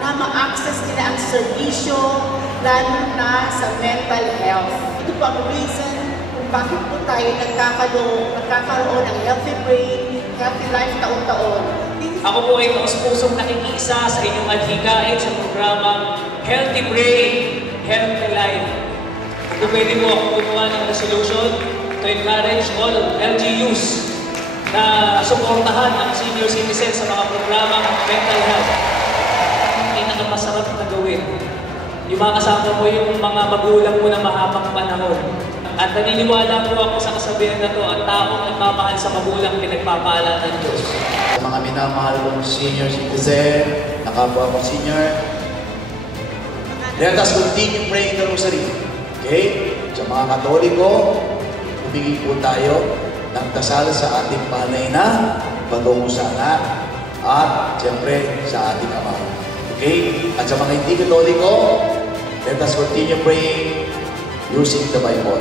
Na ma-access nila ang serbisyo, lalo na sa mental health. Ito po ang reason kung bakit po tayo nagkakaroon ng healthy brain, healthy life taon-taon. Ako po ay taos-pusong nakikiisa sa inyong adhikain sa programang Healthy Brain, Healthy Life. Kung pwede mo ako gumawa ng resolution to encourage all LGUs na suportahan ang senior citizens sa mga programang mental health. Masarap na gawin. Yung mga kasama mo yung mga magulang mo na mahabang panahon. At naniniwala po ako sa kasabihan na to, ang taong nagmamahal sa magulang pinagpapala ng Diyos. Sa mga minamahal kong senior citizen, nakapwa kong senior, let us continue praying the rosary. Okay? Sa mga Katoliko, humingi po tayo ng dasal sa ating panay na patungo sa anak at siyempre sa ating ama. Okay? At sa mga hindi Katoliko, let us continue praying using the Bible.